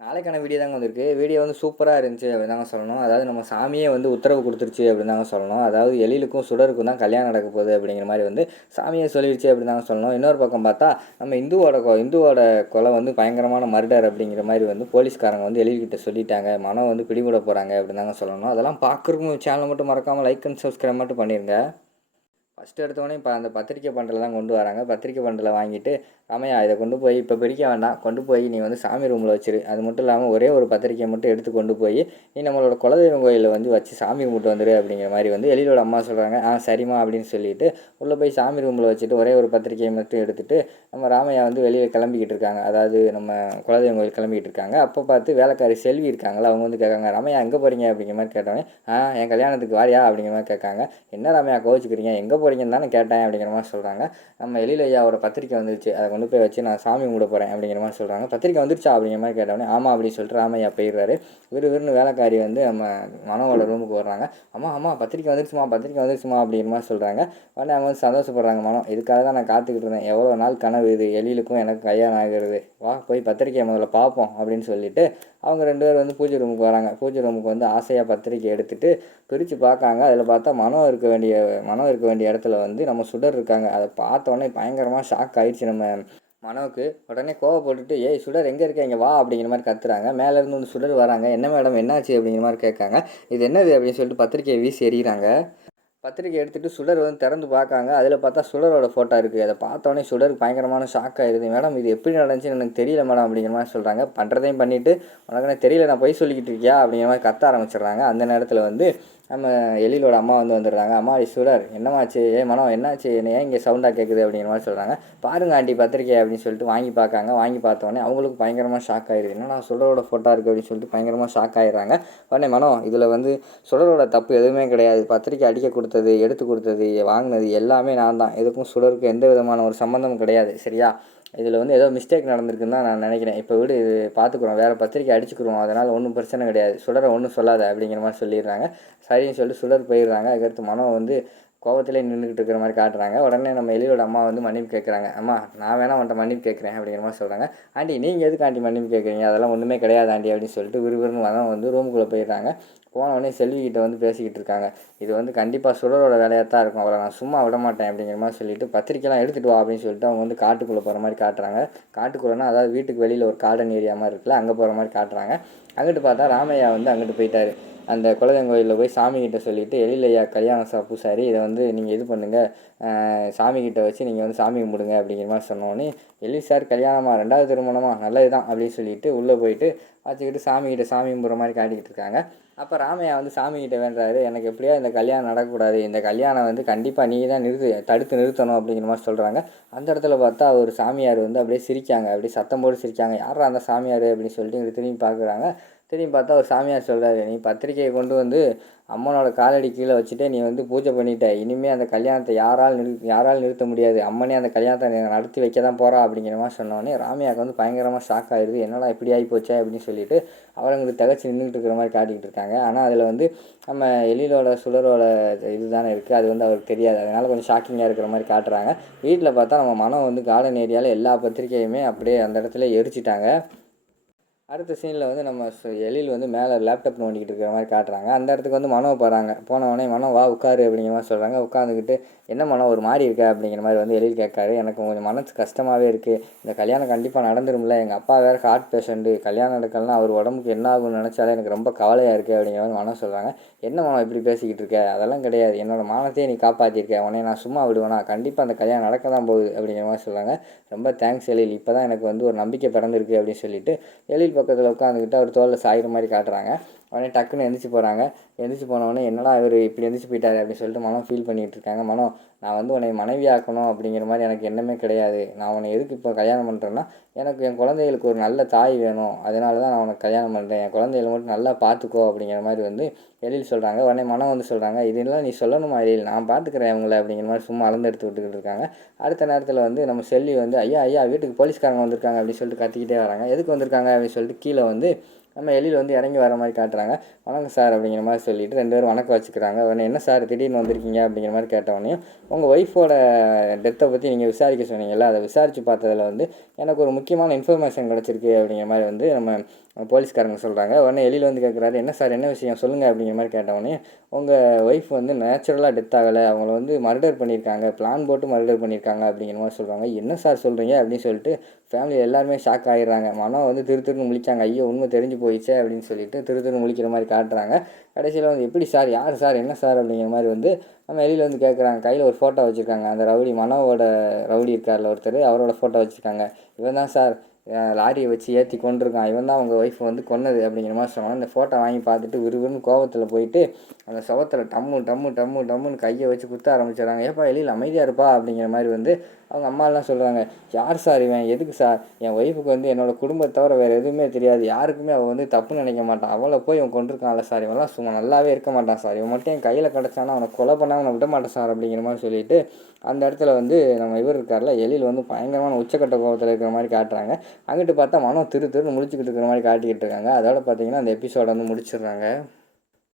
நாளைக்கான வீடியோ தாங்க வந்திருக்கு. வீடியோ வந்து சூப்பராக இருந்துச்சு அப்படின்னு தாங்க சொல்லணும். அதாவது நம்ம சாமியே வந்து உத்தரவு கொடுத்துருச்சு அப்படின்னு தாங்க சொல்லணும். அதாவது எழிலுக்கும் சுடருக்கும் தான் கல்யாணம் நடக்க போகுது அப்படிங்கிற மாதிரி வந்து சாமியே சொல்லிடுச்சு அப்படின்னு தாங்க சொல்லணும். இன்னொரு பக்கம் பார்த்தா நம்ம இந்துவோட கொ இந்துவோட கொலை வந்து பயங்கரமான மர்டர் அப்படிங்கிற மாதிரி வந்து போலீஸ்காரங்க வந்து எழில்கிட்ட சொல்லிட்டாங்க. மனம் வந்து பிடிபட போகிறாங்க அப்படின்னு தாங்க சொல்லணும். அதெல்லாம் பார்க்குறக்கும் சேனல் மட்டும் மறக்காமல் லைக் அண்ட் சப்ஸ்கிரைப் மட்டும் பண்ணிடுங்க ஃபஸ்ட்டு எடுத்தோடனே இப்போ அந்த பத்திரிக்கை பண்டில் தான் கொண்டு வராங்க. பத்திரிக்கை பண்டில் வாங்கிட்டு ராமையா இதை கொண்டு போய் இப்போ பிரிக்க வேண்டாம். கொண்டு போய் நீ வந்து சாமி ரூமில் வச்சிரு. அது மட்டும் இல்லாமல் ஒரே ஒரு பத்திரிக்கையை மட்டும் எடுத்து கொண்டு போய் நீ நம்மளோட குலதெய்வம் கோயிலில் வந்து வச்சு சாமி கும்பிட்டு வந்துரு அப்படிங்கிற மாதிரி வந்து எழிலோட அம்மா சொல்கிறாங்க ஆ சரிம்மா அப்படின்னு சொல்லிட்டு உள்ளே போய் சாமி ரூமில் வச்சுட்டு ஒரே ஒரு பத்திரிக்கையை மட்டும் எடுத்துட்டு நம்ம ராமையா வந்து வெளியில் கிளம்பிக்கிட்டு இருக்காங்க. அதாவது நம்ம குலதெய்வம் கோயில் கிளம்பிக்கிட்டு இருக்காங்க. அப்போ பார்த்து வேலைக்காரி செல்வி இருக்காங்களா அவங்க வந்து கேட்காங்க ராமையா எங்கே போகிறீங்க அப்படிங்கிற மாதிரி கேட்டோன்னே ஆ என் கல்யாணத்துக்கு வாரியா? அப்படிங்கிற மாதிரி கேட்காங்க. என்ன ராமையா கோவிச்சுக்கிறீங்க? எங்கே போகிறீங்கன்னு தானே கேட்டேன் அப்படிங்கிற மாதிரி சொல்கிறாங்க நம்ம எழிலையாவோட பத்திரிக்கை வந்துருச்சு. அதை கொண்டு போய் வச்சு நான் சாமி கும்பிட போகிறேன் அப்படிங்கிற மாதிரி சொல்கிறாங்க பத்திரிக்கை வந்துருச்சா அப்படிங்கிற மாதிரி கேட்டோன்னே ஆமாம் அப்படின்னு சொல்லிட்டு ராமையா போயிடுறாரு. விறுவிறுன்னு வேலைக்காரி வந்து நம்ம மனோவோட ரூமுக்கு வர்றாங்க. அம்மா அம்மா பத்திரிக்கை வந்துருச்சுமா பத்திரிக்கை வந்துருச்சுமா அப்படிங்கிற மாதிரி சொல்கிறாங்க உடனே அவங்க வந்து சந்தோஷப்படுறாங்க மனம் இதுக்காக தான் நான் காத்துக்கிட்டு இருந்தேன். எவ்வளோ நாள் கனவு இது? எழிலுக்கும் எனக்கு கல்யாணம் ஆகிறது. வா போய் பத்திரிக்கையை முதல்ல பார்ப்போம் அப்படின்னு சொல்லிட்டு அவங்க ரெண்டு பேர் வந்து பூஜை ரூமுக்கு வராங்க. பூஜை ரூமுக்கு வந்து ஆசையாக பத்திரிக்கை எடுத்துட்டு பிரித்து பார்க்காங்க. அதில் பார்த்தா மனம் இருக்க வேண்டிய மனம் இருக்க வேண்டிய இடத்துல வந்து நம்ம சுடர் இருக்காங்க. அதை பார்த்தோன்னே பயங்கரமாக ஷாக் ஆயிடுச்சு நம்ம மனோவுக்கு. உடனே கோவப்பட்டுட்டு ஏய் சுடர் எங்கே இருக்க? இங்கே வா அப்படிங்கிற மாதிரி கத்துறாங்க. மேலேருந்து வந்து சுடர் வராங்க. என்ன மேடம் என்னாச்சு? அப்படிங்கிற மாதிரி கேட்காங்க. இது என்னது? அப்படின்னு சொல்லிட்டு பத்திரிக்கையை வீசி எறிகிறாங்க. பத்திரிக்கை எடுத்துகிட்டு சுடர் வந்து திறந்து பார்க்காங்க. அதில் பார்த்தா சுடரோட ஃபோட்டோ இருக்குது அதை பார்த்தோன்னே சுடருக்கு பயங்கரமான ஷாக் ஆயிருது. மேடம் இது எப்படி நடந்துச்சுன்னு எனக்கு தெரியல மேடம் அப்படிங்கிற மாதிரி சொல்கிறாங்க பண்ணுறதையும் பண்ணிவிட்டு உனக்கு எனக்கு தெரியல நான் போய் சொல்லிக்கிட்டு இருக்கியா? அப்படிங்கிற மாதிரி கத்த ஆரம்பிச்சிடுறாங்க. அந்த நேரத்தில் வந்து நம்ம எழிலோட அம்மா வந்து வந்துடுறாங்க. அம்மா சுடர் என்னமாச்சு? ஏ மனம் என்னாச்சு? என்ன ஏன் இங்கே சவுண்டாக கேட்குது அப்படிங்கிற மாதிரி சொல்கிறாங்க பாருங்க ஆண்டி பத்திரிக்கை அப்படின்னு சொல்லிட்டு வாங்கி பார்க்காங்க. வாங்கி பார்த்தோன்னே அவங்களுக்கு பயங்கரமாக ஷாக் ஆயிடுது என்னடா சுடரோட ஃபோட்டோ இருக்குது அப்படின்னு சொல்லிட்டு பயங்கரமாக ஷாக் ஆயிடுறாங்க. உடனே மனம் இதில் வந்து சுடரோட தப்பு எதுவுமே கிடையாது. பத்திரிக்கை அடிக்க கொடுத்தது எடுத்து கொடுத்தது வாங்கினது எல்லாமே நான் தான். எதுக்கும் சுடருக்கு எந்த விதமான ஒரு சம்மந்தமும் கிடையாது. சரியா? இதில் வந்து ஏதோ மிஸ்டேக் நடந்திருக்குன்னு தான் நான் நினைக்கிறேன். இப்போ விடு இது பார்த்துக்குறோம். வேறு பத்திரிக்கை அடிச்சுக்குருவோம் அதனால் ஒன்றும் பிரச்சனை கிடையாது. சுடரை ஒன்றும் சொல்லாத அப்படிங்கிற மாதிரி சொல்லிடுறாங்க. சரின்னு சொல்லிட்டு சுடர் போயிடுறாங்க. அதுக்கடுத்து மனம் வந்து கோபத்திலே நின்றுக்கிட்டு இருக்கிற மாதிரி காட்டுறாங்க. உடனே நம்ம எலியோட அம்மா வந்து மன்னிப்பு கேட்குறாங்க. அம்மா நான் வேணா உன்ட்ட மன்னிப்பு கேட்குறேன் அப்படிங்கிற மாதிரி சொல்கிறாங்க ஆண்டி நீங்கள் எதுக்கு ஆண்டி மன்னிப்பு கேட்குறீங்க? அதெல்லாம் ஒன்றுமே கிடையாது ஆண்டி அப்படின்னு சொல்லிட்டு விறுவிறுன்னு மனம் வந்து ரூமுக்குள்ளே போயிடுறாங்க. போன உடனே செல்விக்கிட்ட வந்து பேசிக்கிட்டு இருக்காங்க. இது வந்து கண்டிப்பாக சுடரோட வேலையாக தான் இருக்கும். அவளை நான் சும்மா விட மாட்டேன் அப்படிங்கிற மாதிரி சொல்லிட்டு பத்திரிக்கைலாம் எடுத்துகிட்டு வா அப்படின்னு சொல்லிட்டு அவங்க வந்து காட்டுக்குள்ளே போகிற மாதிரி காட்டுறாங்க. காட்டுக்குள்ளேனா அதாவது வீட்டுக்கு வெளியில் ஒரு கார்டன் ஏரியா மாதிரி இருக்குல்ல அங்கே போகிற மாதிரி காட்டுறாங்க. அங்கிட்டு பார்த்தா ராமையா வந்து அங்கிட்டு போயிட்டாரு. அந்த குலதெய்வம் கோயிலில் போய் சாமிக்கிட்ட சொல்லிவிட்டு எழிலையா கல்யாண சா பூசாரி இதை வந்து நீங்கள் இது பண்ணுங்கள் சாமிக்கிட்ட வச்சு நீங்கள் வந்து சாமி கும்பிடுங்க அப்படிங்கிற மாதிரி சொன்னோன்னே எலி சார் கல்யாணமா? ரெண்டாவது திருமணமா? நல்லது தான் அப்படின்னு சொல்லிட்டு உள்ளே போயிட்டு வச்சுக்கிட்டு சாமிக்கிட்ட சாமி கும்பிட்ற மாதிரி காட்டிக்கிட்டு இருக்காங்க. அப்போ ராமையா வந்து சாமிக்கிட்ட வேண்டாரு எனக்கு எப்படியா இந்த கல்யாணம் நடக்கக்கூடாது? இந்த கல்யாணம் வந்து கண்டிப்பாக நீ தான் நிறுத்து தடுத்து நிறுத்தணும் அப்படிங்கிற மாதிரி சொல்கிறாங்க அந்த இடத்துல பார்த்தா ஒரு சாமியார் வந்து அப்படியே சிரிக்காங்க அப்படியே சத்தம் போட்டு சிரிக்காங்க. யாரா அந்த சாமியார்? அப்படின்னு சொல்லிட்டு இங்கே திரும்பி பார்க்குறாங்க. திரும்பி பார்த்தா ஒரு சாமியார் சொல்கிறாரு நீ பத்திரிக்கையை கொண்டு வந்து அம்மனோட காலடி கீழே வச்சுட்டு நீ வந்து பூஜை பண்ணிட்ட. இனிமேல் அந்த கல்யாணத்தை யாரால் நிறு யாரால் நிறுத்த முடியாது. அம்மனே அந்த கல்யாணத்தை நடத்தி வைக்க தான் போகிறா அப்படிங்கிற மாதிரி சொன்னோடனே ராமியாவுக்கு வந்து பயங்கரமாக ஷாக் ஆயிடுது என்னடா இப்படி ஆகி போச்சே? அப்படின்னு சொல்லிட்டு அவங்களுக்கு தகச்சு நின்றுட்டு இருக்கிற மாதிரி காட்டிக்கிட்டு இருக்காங்க. ஆனால் அதில் வந்து நம்ம எழிலோட சுடரோட இது தானே இருக்குது அது வந்து அவருக்கு தெரியாது. அதனால் கொஞ்சம் ஷாக்கிங்காக இருக்கிற மாதிரி காட்டுறாங்க. வீட்டில் பார்த்தா நம்ம மனம் வந்து கார்டன் ஏரியாவில் எல்லா பத்திரிக்கையுமே அப்படியே அந்த இடத்துல எரிச்சிட்டாங்க. அடுத்த சீனில் வந்து நம்ம எழில் வந்து மேலே லேப்டாப் நோண்டிக்கிட்டு இருக்கிற மாதிரி காட்டுறாங்க. அந்த இடத்துக்கு வந்து மனோ போகிறாங்க போன உடனே மனோ வா உட்காரு அப்படிங்கிற மாதிரி சொல்கிறாங்க உட்காந்துக்கிட்டு என்ன மனம் ஒரு மாதிரி இருக்கா? அப்படிங்கிற மாதிரி வந்து எழில் கேட்காரு. எனக்கு கொஞ்சம் மனசு கஷ்டமாகவே இருக்குது இந்த கல்யாணம் கண்டிப்பாக நடந்துரும்ல. எங்கள் அப்பா வேறு ஹார்ட் பேஷண்ட்டு கல்யாணம் நடக்கலாம் அவர் உடம்புக்கு என்ன ஆகும்னு நினச்சாலே எனக்கு ரொம்ப கவலையாக இருக்குது அப்படிங்கிற மாதிரி மனம் சொல்கிறாங்க என்ன மனம் இப்படி பேசிக்கிட்டு இருக்க? அதெல்லாம் கிடையாது. என்னோடய மானத்தையே நீ காப்பாற்றிருக்க உடனே நான் சும்மா விடுவேனா? கண்டிப்பாக அந்த கல்யாணம் நடக்க தான் போகுது அப்படிங்கிற மாதிரி சொல்கிறாங்க ரொம்ப தேங்க்ஸ் எழில். இப்போ தான் எனக்கு வந்து ஒரு நம்பிக்கை பிறந்திருக்கு அப்படின்னு சொல்லிட்டு எழில் பக்கத்தில் உட்காந்துக்கிட்டு அவர் தோலில் சாயிற மாதிரி காட்டுறாங்க. உடனே டக்குன்னு எந்திரிச்சு போகிறாங்க எந்திரிச்சு போனவொடனே என்னடா இவர் இப்படி எந்திரிச்சு போயிட்டாரு அப்படின்னு சொல்லிட்டு மனம் ஃபீல் பண்ணிகிட்டு இருக்காங்க. மனம் நான் வந்து உன்னை மனைவி ஆக்கணும் அப்படிங்கிற மாதிரி எனக்கு எண்ணமே கிடையாது. நான் உன்னை எதுக்கு இப்போ கல்யாணம் பண்ணுறேன்னா எனக்கு என் குழந்தைகளுக்கு ஒரு நல்ல தாய் வேணும். அதனால தான் நான் உனக்கு கல்யாணம் பண்ணுறேன் என் குழந்தைகளை மட்டும் நல்லா பார்த்துக்கோ அப்படிங்கிற மாதிரி வந்து எழில் சொல்கிறாங்க உடனே மனம் வந்து சொல்கிறாங்க இதெல்லாம் நீ சொல்லணுமா எழில்? நான் பார்த்துக்கிறேன் அவங்கள அப்படிங்கிற மாதிரி சும்மா அளந்து எடுத்து விட்டுக்கிட்டு இருக்காங்க. அடுத்த நேரத்தில் வந்து நம்ம செல்வி வந்து ஐயா ஐயா வீட்டுக்கு போலீஸ்காரங்க வந்திருக்காங்க அப்படின்னு சொல்லிட்டு கத்திக்கிட்டே வராங்க. எதுக்கு வந்திருக்காங்க? அப்படின்னு சொல்லிட்டு கீழே வந்து நம்ம எழில் வந்து இறங்கி வர மாதிரி காட்டுறாங்க. வணக்கம் சார் அப்படிங்கிற மாதிரி சொல்லிட்டு ரெண்டு பேரும் வணக்கம் வச்சுக்கிறாங்க. உடனே என்ன சார் திடீர்னு வந்திருக்கீங்க அப்படிங்கிற மாதிரி கேட்டவொடனே உங்கள் ஒய்ஃபோட டெத்தை பற்றி நீங்கள் விசாரிக்க சொன்னீங்கல்ல அதை விசாரித்து பார்த்ததில் வந்து எனக்கு ஒரு முக்கியமான இன்ஃபர்மேஷன் கிடச்சிருக்கு அப்படிங்கிற மாதிரி வந்து நம்ம போலீஸ்காரங்க சொல்கிறாங்க உடனே எழில் வந்து கேட்குறாரு என்ன சார் என்ன விஷயம்? சொல்லுங்கள் அப்படிங்கிற மாதிரி கேட்டவொடனே உங்கள் ஒய்ஃப் வந்து நேச்சுரலாக டெத் ஆகலை. அவங்கள வந்து மர்டர் பண்ணியிருக்காங்க. பிளான் போட்டு மர்டர் பண்ணியிருக்காங்க அப்படிங்கிற மாதிரி சொல்கிறாங்க என்ன சார் சொல்கிறீங்க அப்படின்னு சொல்லிட்டு ஃபேமிலி எல்லாருமே ஷாக் ஆகிடுறாங்க மனம் வந்து திரு திருன்னு முழிச்சாங்க. ஐயோ உண்மை தெரிஞ்சு போ போயிடுச்சே அப்படின்னு சொல்லிட்டு திரு திரு முழிக்கிற மாதிரி காட்டுறாங்க. கடைசியில் வந்து எப்படி சார்? யார் சார்? என்ன சார்? அப்படிங்கிற மாதிரி வந்து நம்ம வெளியில் வந்து கேட்குறாங்க கையில் ஒரு ஃபோட்டோ வச்சுருக்காங்க. அந்த ரவுடி மனோவோட ரவுடி இருக்கார்ல ஒருத்தர் அவரோட ஃபோட்டோ வச்சுருக்காங்க. இவன் தான் சார். லாரியை வச்சு ஏற்றி கொண்டிருக்கான் இவன் தான் அவங்க ஒய்ஃப் வந்து கொன்னது. அப்படிங்கிற மாதிரி சொன்னாங்க அந்த ஃபோட்டோ வாங்கி பார்த்துட்டு விறுவிறுன்னு கோபத்தில் போயிட்டு அந்த சுவத்தில் டம்மு டம்மு டம்மு டம்முன்னு கையை வச்சு குத்த ஆரம்பிச்சிடுறாங்க. ஏப்பா எழில் அமைதியாக இருப்பா. அப்படிங்கிற மாதிரி வந்து அவங்க அம்மாலாம் சொல்கிறாங்க யார் சார் இவன்? எதுக்கு சார்? என் ஒய்ஃபுக்கு வந்து என்னோடய குடும்பத்தை தவிர வேறு எதுவுமே தெரியாது. யாருக்குமே அவள் வந்து தப்பு நினைக்க மாட்டான். அவளை போய் இவன் கொண்டிருக்கான்ல சார். இவன்லாம் சும்மா நல்லாவே இருக்க மாட்டான் சார். இவன் மட்டும் என் கையில் கிடச்சானா அவனை கொலை பண்ணால் அவனை விட மாட்டான் சார் அப்படிங்கிற மாதிரி சொல்லிட்டு அந்த இடத்துல வந்து நம்ம இவர் இருக்கார்ல எழில் வந்து பயங்கரமான உச்சக்கட்ட கோபத்தில் இருக்கிற மாதிரி காட்டுறாங்க. அங்கிட்டு பார்த்தா மனம் திரு திரு முடிச்சுக்கிட்டு இருக்கிற மாதிரி காட்டிக்கிட்டு இருக்காங்க. அதோட பார்த்தீங்கன்னா அந்த எபிசோட வந்து முடிச்சிடுறாங்க.